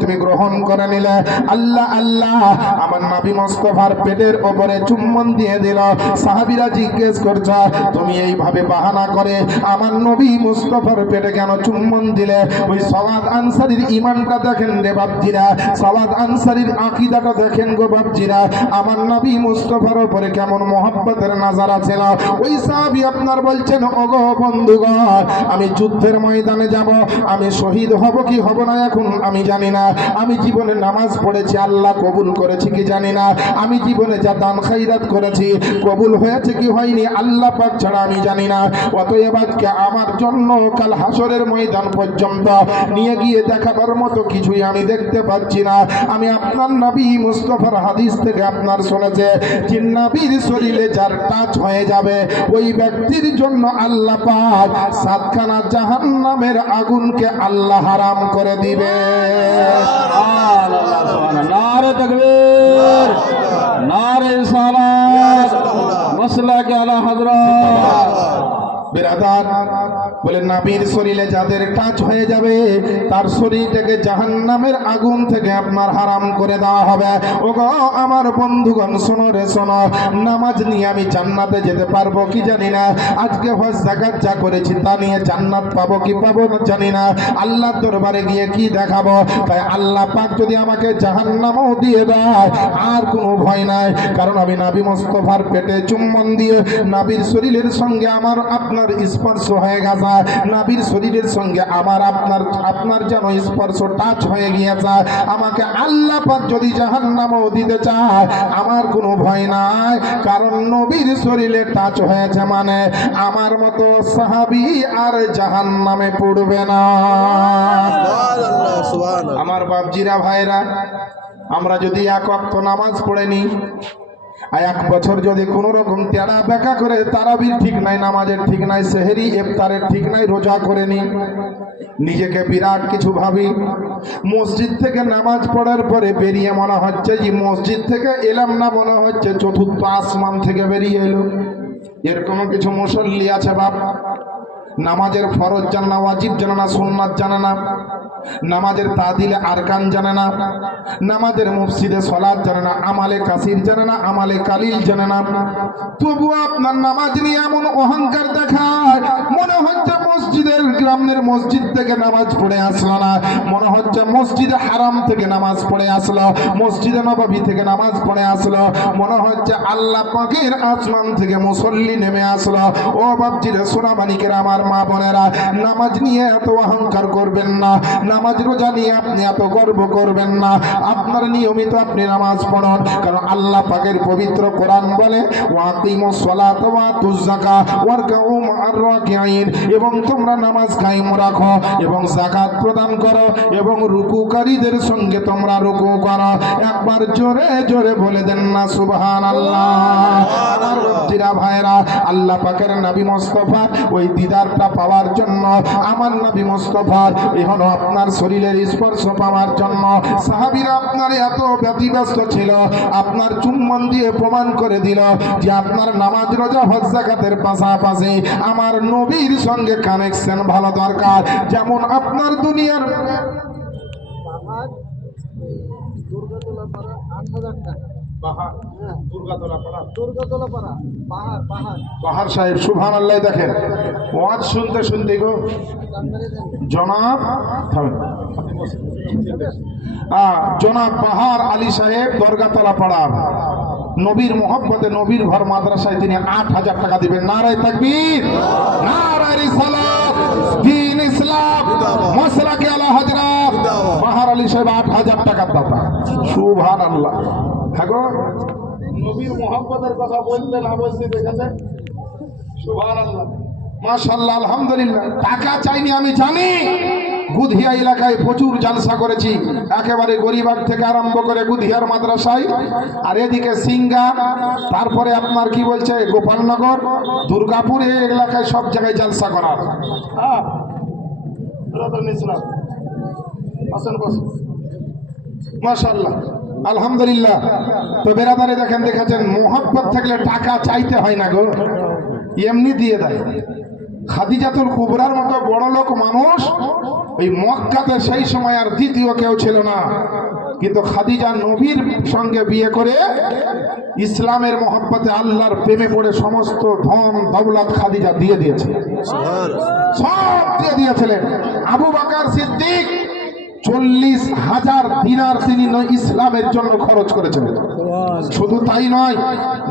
তুমি গ্রহণ করে নিলে। আল্লাহ আল্লাহ, আমার নাবি মোস্তফার পেটের ওপরে চুম্বন দিয়ে দিল। সাহাবিরা জিজ্ঞেস করছে, তুমি এইভাবে বাহানা করে আমার নবী মুস্তফার পেটে কেন চুম্বন দিলে? ওই সওয়াদ আনসারির ইমানটা দেখেন রে বাপজিরা। সওয়াদ আনসারির আকিদাটা দেখেন গো বাপজিরা। আমার নবী মুস্তফার ওপরে কেমন মহব্বতের নাজারা ছিল। ওই সাহাবি আপনার বলছেন, ওগো বন্ধুগণ, আমি যুদ্ধের ময়দানে যাব, আমি শহীদ হব কি হব না এখন আমি জানি না। আমি জীবনে নামাজ পড়েছি, আল্লাহ কবুল করেছি কি জানি না। আমি জীবনে যা দান খাইরাত করেছি, কবুল হয়েছে কি হয়নি, আল্লাহ পাক ছাড়া আমি জানি না। অতএব আজকে আমার জন্য কাল হাসরের ময়দান পর্যন্ত নিয়ে গিয়ে দেখাবার মতো কিছুই আমি দেখতে পাচ্ছি না। আমি আপনার নবী মুস্তফার হাদিস থেকে আপনার শুনেছে যে, নবীর শরীরে যার টাচ হয়ে যাবে, ওই ব্যক্তির জন্য আল্লাহ পাক সাতখানা জাহান্নামের আগুনকে আল্লাহ হারাম করে দিবে। নারে তকবীর নারে ইসালাত মসলা কে আলা হযরত বলে নাবির শরীরে যাদের হয়ে যাবে, তার শরীরটাকে আগুন থেকে আপনার করে দেওয়া হবে। ও আমার বন্ধুগণ, শোনো রে, শোনো। নামাজ নিয়ে আমি জান্নাতে যেতে পারব কি জানি না। আজকে যা করেছি তা নিয়ে জান্নাত পাবো কি পাবো জানি না। আল্লাহর দরবারে গিয়ে কি দেখাবো? তাই আল্লাহ পাক যদি আমাকে জাহান্নামও দিয়ে দেয়, আর কোনো ভয় নাই। কারণ আমি নাবি মোস্তফার পেটে চুম্বন দিয়ে নাবির শরীরের সঙ্গে আমার আপনার স্পর্শ হয়ে গেছে নাবির শরীরের সঙ্গে আমার আপনার আপনার যেন স্পর্শ টাচ হয়ে গিয়েছে আমাকে আল্লাহ পাক যদি জাহান্নামও দিতে চায় আমার কোনো ভয় নাই কারণ নবীর শরীরে টাচ হয়েছে মানে আমার মতো সাহাবি আর জাহান্নামে পড়বে না। আমার বাপজিরা ভাইরা আমরা যদি এক অক্ত নামাজ পড়ে নিই আর এক বছর যদি কোনো রকম তেড়া বেকা করে, তারাবির ঠিক নাই, নামাজের ঠিক নাই, সেহেরি ইফতারের ঠিক নাই, রোজা করে নি। নিজেকে বিরাট কিছু ভাবি। মসজিদ থেকে নামাজ পড়ার পরে বেরিয়ে মনে হচ্ছে যে মসজিদ থেকে এলাম না, মনে হচ্ছে চতুর্থ আসমান থেকে বেরিয়ে এলো। এরকম কিছু মুসল্লি আছে বাপ। নামাজের ফরজ জানে, ওয়াজিব জানে না, সুন্নাত জানে না। নামাজের তাদিলে আরকান জানে না, নামাজের মসজিদে সলাদ জানে না, আমালে কাসির জানে না, আমালে কালিল জানে না। তবুও আপনার নামাজ নিয়ে এমন অহংকার দেখায়, মনে হচ্ছে মসজিদের গ্রামের মসজিদ থেকে নামাজ পড়ে আসলো না, মনে হচ্ছে মসজিদে হারাম থেকে নামাজ পড়ে আসলো, মসজিদে নবাবী থেকে নামাজ পড়ে আসলো, মনে হচ্ছে আল্লাহ পাকের আসমান থেকে মুসল্লি নেমে আসলো। ও বাবজিরে সোনামানিকের, আমার মা বোনেরা, নামাজ নিয়ে এত অহংকার করবেন না নামাজ রোজা নিয়ে আপনি এত গর্ব করবেন না। আপনার নিয়মিত আপনি নামাজ পড়ুন। কারণ আল্লাহ পাকের পবিত্র কোরআন বলে এবং তোমরা নামাজ কায়েম রাখো এবং যাকাত প্রদান করো এবং রুকুকারীদের সঙ্গে তোমরা রুকু করো। একবার জোরে জোরে বলে দেন না আমার রব্বিরা ভাইরা আল্লাহ পাকের নবী মুস্তাফা ওই দিদারটা পাওয়ার জন্য আমার নবী মুস্তাফার এখনও আপনার শরীরের স্পর্শ পাওয়ার জন্য। সাহাবিরা আপনার এত ব্যতিব্যস্ত ছিল, আপনার চুম্বন দিয়ে প্রমাণ করে দিল যে আপনার নামাজ, রোজা, হজ জাকাতের পাশাপাশি আমার নবীর সঙ্গে কানেকশন ভালো দরকার। যেমন আপনার দুনিয়ার আট হাজার টাকা। বাহার দুর্গাতলা পাড়া দুর্গাতলা পাড়া পাহাড়। পাহাড় বাহার সাহেব সুভান আল্লাহ দেখেন ওয়াজ শুনতে শুনতে গো জনাব থামেন। জনাব বাহার আলী সাহেব দরগাতলা পাড়ার নবীর মোহাম্মতে নবীর ঘর মাদ্রাসায় তিনি আট হাজার টাকা দিবেন। নারায় তাকবীর নারায় রিসালাত। দিন ইসলাম মশলাকে আলা হাজরা। মাহার আলী সাহেব আট হাজার টাকার দাতা। সুভান আল্লাহ হ্যাঁ গো। নবীর মোহাম্মদের কথা বললেন না বলতে দেখেছে আল্লাহ মাশাআল্লাহ আলহামদুলিল্লাহ। টাকা চাইনি আমি জানি। গুধিয়া এলাকায় প্রচুর জালসা করেছি। একেবারে গরিবাগ থেকে আরম্ভ করে গুধিয়ার মাদ্রাসায়। আর এদিকে সিঙ্গা তারপরে আপনার কি বলছে গোপালনগর দুর্গাপুর এই এলাকায় সব জায়গায় জালসা করার মাশাল্লাহ আলহামদুলিল্লাহ। তো বেরাদারে দেখেন দেখেছেন মোহাব্বত থাকলে টাকা চাইতে হয় না গো। এমনি দিয়ে দেয়। খাদিজাতুল কুবরার মতো বড় লোক মানুষ ওই মক্কাতে সেই সময় আর দ্বিতীয় কেউ ছিল না। কিন্তু খাদিজা নবীর সঙ্গে বিয়ে করে ইসলামের মহব্বতে আল্লাহর প্রেমে পড়ে সমস্ত ধন দৌলত খাদিজা দিয়ে দিয়েছে। সব দিয়ে দিয়েছিলেন। আবু বাকার সিদ্দিক চল্লিশ হাজার দিনার তিনি ইসলামের জন্য খরচ করেছিলেন শুধু তাই নয়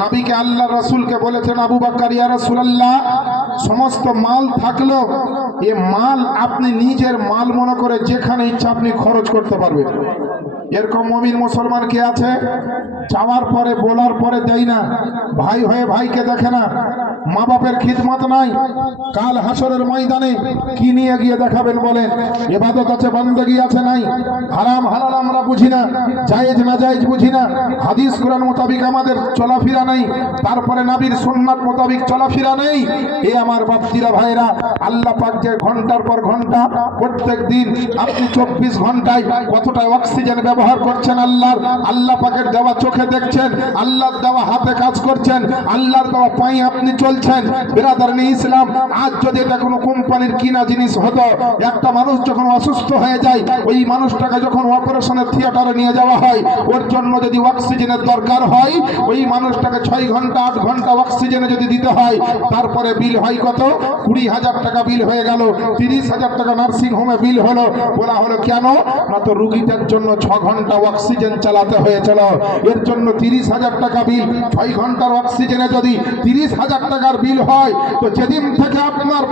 নাবিকে আল্লাহ রসুলকে বলেছেন আবু বাক্কার ইয়া রাসূলুল্লাহ সমস্ত মাল থাকলেও এ মাল আপনি নিজের মাল মনে করে যেখানে ইচ্ছা আপনি খরচ করতে পারবেন। এরকম মমিন মুসলমান কে আছে? চাওয়ার পরে, বলার পরে দেয় না। ভাই হয়ে ভাইকে দেখে না। মা বাপের খিদমত নাই। কাল হাসরের ময়দানে কি নিয়ে গিয়ে দেখাবেন বলেন? এবাদত আছে, বন্দগি আছে নাই। হারাম, হালাল আমরা বুঝি না। জায়েজ না জায়েজ বুঝি না। হাদিস, কোরআন মোতাবিক আমাদের চলাফেরা নেই। তারপরে নাবির সুন্নাত মোতাবিক চলাফেরা নেই। এ আমার বাপজিরা ভাইরা আল্লাহ পাক যে ঘণ্টার পর ঘণ্টা প্রত্যেক দিন আপনি চব্বিশ ঘন্টায় কতটা অক্সিজেন ব্যবহার করছেন আল্লাহর, আল্লাহ পাকের দেওয়া চোখে দেখছেন, আল্লাহর দেওয়া হাতে কাজ করছেন, আল্লাহর দেওয়া পায়ে আপনি চলছেন। বেরাদার ইসলাম, আজ যদি এটা কোনো কোম্পানির কিনা জিনিস হতো, একটা মানুষ যখন অসুস্থ হয়ে যায়, ওই মানুষটাকে যখন অপারেশনের থিয়েটারে নিয়ে যাওয়া হয়, ওর জন্য যদি অক্সিজেনের দরকার হয়, ওই মানুষটাকে ছয় ঘণ্টা, আট ঘণ্টা অক্সিজেনে যদি দিতে হয়, তারপরে বিল হয় কত? কুড়ি হাজার টাকা বিল হয়ে গেল, তিরিশ হাজার টাকা নার্সিং হোমে বিল হলো। বলা হলো, কেন? না তো রুগীটার জন্য ছ ঘণ্টা অক্সিজেন চালাতে হয়েছিল। এর জন্য তিরিশ হাজার টাকা বিল ছয় ঘণ্টার অক্সিজেনে যদি তিরিশ হাজার টাকার বিল হয়, তো যেদিন থেকে আপনার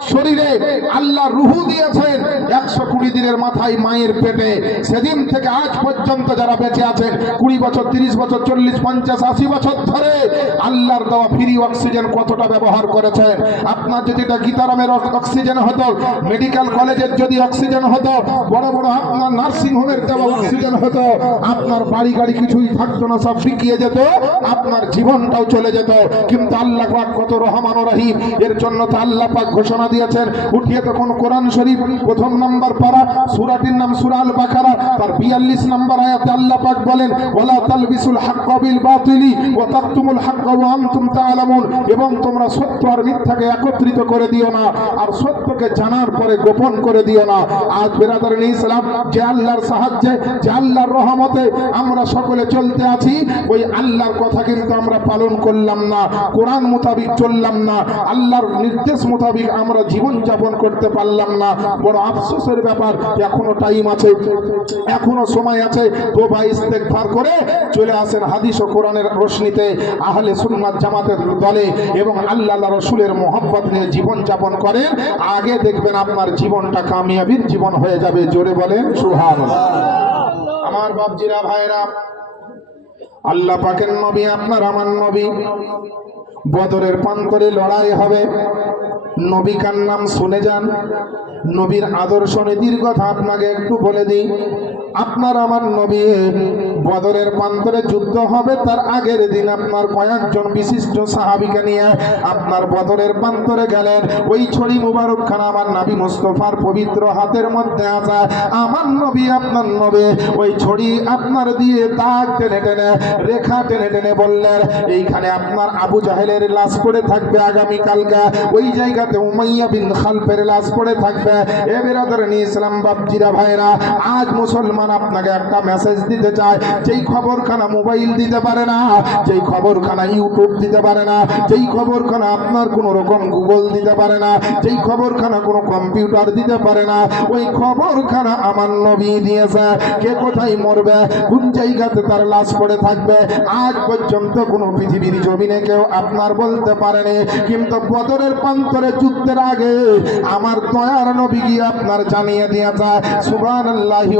শরীরে আল্লাহ রুহু দিয়েছেন, একশো কুড়ি দিনের মাথায় মায়ের পেটে, সেদিন থেকে আজ পর্যন্ত যারা বেঁচে আছেন কুড়ি বছর, তিরিশ বছর, চল্লিশ, পঞ্চাশ, আশি বছর ধরে আল্লাহর দেওয়া ফ্রি অক্সিজেন কতটা ব্যবহার করেছেন? আপনার যদি এটা গীতারামের অক- অক্সিজেন হতো মেডিকেল কলেজের যদি অক্সিজেন হতো, বড় বড় আপনার নার্সিং হোমের দেওয়া অক্সিজেন হতো, আপনার বাড়ি গাড়ি কিছুই থাকতো না, সব বিকিয়ে যেত, আপনার জীবনটাও চলে যেত। কিন্তু আল্লাহ পাক কত রহমান ও রহিম, এর জন্য তো আল্লাহ পাক ঘোষণা দিয়েছেন, উঠিয়ে তখন কোরআন শরীফ, প্রথম নাম্বার পারা, সূরাটির নাম সূরা আল বাকারা তার 42 নাম্বার আয়াতে আল্লাহ পাক বলেন, ওয়ালা তালবিসুল হাক্কা বিল বাতিলি ওয়া তাকতুমুল হাক্কা ওয়া আনতুম তাআলামুন এবং তোমরা সত্য আর মিথ্যাকে একত্রিত করে দিও না, আর সত্যকে জানার পরে গোপন করে দিও না। আজ বেরাদার ইসলাম, যে আল্লাহর সাহায্যে যে আল্লাহর রহমতে আমরা সকলে চলতে আছি, ওই আল্লাহর কথা কিন্তু আমরা পালন করলাম না, কোরআন মোতাবিক চললাম না, আল্লাহর নির্দেশ মোতাবিক আমরা জীবন যাপন করতে পারলাম না। বড় আফসোসের ব্যাপার, এখনও টাইম আছে, এখনও সময় আছে তো ভাই ইস্তেকফার করে চলে আসেন হাদিস ও কোরআনের রোশনিতে আহলে সুন্নাত জামাতের দলে এবং আল্লাহ রসুলের মোহব্বত নিয়ে জীবন যাপন করেন। আগে দেখবেন আপনার জীবনটা কামিয়াবির জীবন হয়ে যাবে, জোরে বলেন সুহান আমার বাপজিরা ভাইরা আল্লাহ পাকের নবী, আপনার আমার নবী। বদরের প্রান্তরে লড়াই হবে। নবী কার নাম শুনে যান। নবীর আদর্শ নীতির কথা আপনাকে একটু বলে দিই। আপনার আমার নবী বদরের প্রান্তরে যুদ্ধ হবে, তার আগের দিন আপনার কয়েকজন বিশিষ্ট সাহাবিকে নিয়ে আপনার বদরের প্রান্তরে গেলেন। ওই ছড়ি মুবারক খান আমার নাবি মুস্তফার পবিত্র হাতের মধ্যে আসা আমার নবী আপনার নবে। ওই ছড়ি আপনার দিয়ে দাগ টেনে টেনে, রেখা টেনে টেনে বললেন, এইখানে আপনার আবু জাহেলের লাশ পড়ে থাকবে আগামী কালকে ওই জায়গাতে উমাইয়া বিন খালফের লাশ পড়ে থাকবে। এ বেরাদার ইসলাম বাপজিরা ভাইরা আজ মুসলমান আপনাকে একটা মেসেজ দিতে চায়। যেই খবরখানা মোবাইল দিতে পারে না, যেই খবরখানা ইউটিউব দিতে পারে না, যেই খবরখানা আপনার কোনো রকম গুগল দিতে পারে না, যেই খবরখানা কোনো কম্পিউটার দিতে পারে না, ওই খবরখানা আমার নবী দিয়েছে। কে কোথায় মরবে, কোন জায়গাতে তার লাশ পড়ে থাকবে, আজ পর্যন্ত কোনো পৃথিবীর জমিনে কেউ আপনার বলতে পারেনি। কিন্তু বদরের প্রান্তরে যুদ্ধের আগে আমার দয়ার নবী গিয়ে আপনার জানিয়ে দিয়েছে সুবান আল্লাহি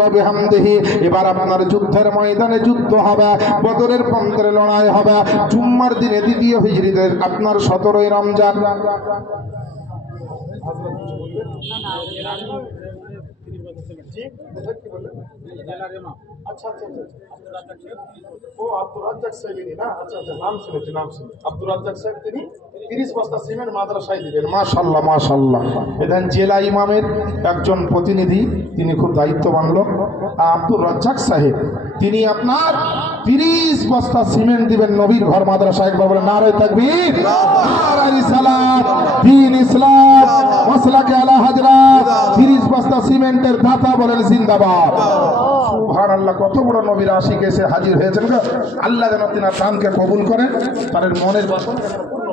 এবার আপনার যুদ্ধের ময়দানে যুদ্ধ হবে, বদরের প্রান্তরে লড়াই হবে। জুম্মার দিনে দ্বিতীয় হিজরিদের আপনার সতেরোই রমজান। ও আব্দুর রাজ্জাক না? আচ্ছা আচ্ছা নাম আব্দুর রাজ্জাক তিরিশ বস্তা সিমেন্ট মাদ্রাসায় দিবেন। জেলা ইমামের একজন প্রতিনিধি, তিনি খুব দায়িত্ববান লোক। আব্দুর রাজ্জাক সাহেব তিনি আপনার তিরিশ বস্তা সিমেন্ট দিবেন নবীর ঘর মাদ্রাসা। একবার বলে নারে তাকবীর। দিন ইসলাম। মাসলাকে আলা হযরত তিরিশ বস্তা সিমেন্টের দাতা বলেন জিন্দাবাদ। সুবহান আল্লাহ কত বড় নবীর আশিক এসে হাজির হয়েছেন আল্লাহ যেন তিনার দানকে কবুল করেন তাদের মনের বাসনা করে।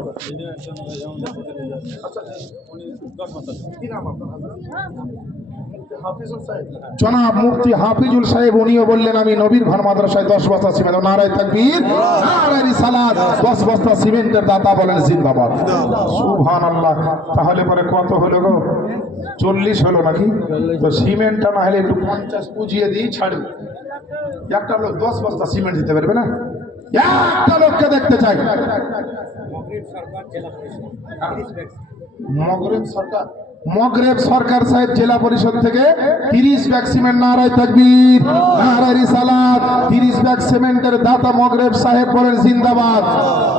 জনাব মুফতি হাফিজুল সাহেব উনিও বললেন আমি নবীর ঘর মাদ্রাসায় দশ বস্তা সিমেন্ট। নারায় তাকবীর নারায় দশ বস্তা সিমেন্টের দাতা বলেন জিন্দাবাদ। সুবহান আল্লাহ তাহলে পরে কত হলো গো? চল্লিশ হলো নাকি? তো সিমেন্টটা না হলে একটু পঞ্চাশ পুজিয়ে দিই ছাড়ি। একটা লোক দশ বস্তা সিমেন্ট দিতে পারবে না? একটা লোককে দেখতে চাই। মগরেব সরকার? মগরেব সরকার সাহেব জেলা পরিষদ থেকে তিরিশ ব্যাগ সিমেন্ট নারায় তাকবীর, নারায় রিসালাত, তিরিশ ব্যাগ সিমেন্টের দাতা মগরেব সাহেব বলেন, জিন্দাবাদ।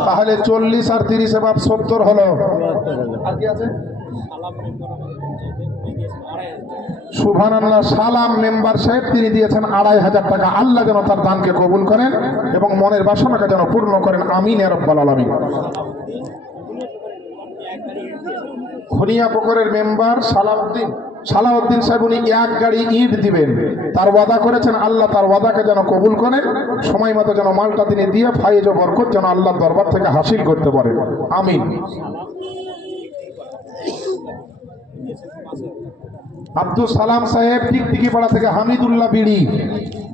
তাহলে চল্লিশ আর তিরিশে বাপ সত্তর হলো। আর কি আছে সুবহানাল্লাহ, সালাম মেম্বার সাহেব, তিনি দিয়েছেন আড়াই হাজার টাকা। আল্লাহ যেন তার দানকে কবুল করেন এবং মনের বাসনাকে যেন পূর্ণ করেন। আমিন এ রব্বাল আলামিন। খনিয়া পুকুরের মেম্বার সালাউদ্দিন। সালাউদ্দিন সাহেব উনি এক গাড়ি ইট দিবেন। তার ওয়াদা করেছেন, আল্লাহ তার ওয়াদাকে যেন কবুল করেন সময় মতো যেন মালটা তিনি দিয়ে ফাইজ ও বরকত যেন আল্লাহ দরবার থেকে হাসিল করতে পারে। আমিন। আব্দুল সালাম সাহেব টিকটিকি পাড়া থেকে হামিদুল্লাহ বিড়ি।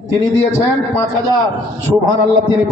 তিনি দিয়েছেন পাঁচ হাজার। সুবহান আল্লাহ তিনি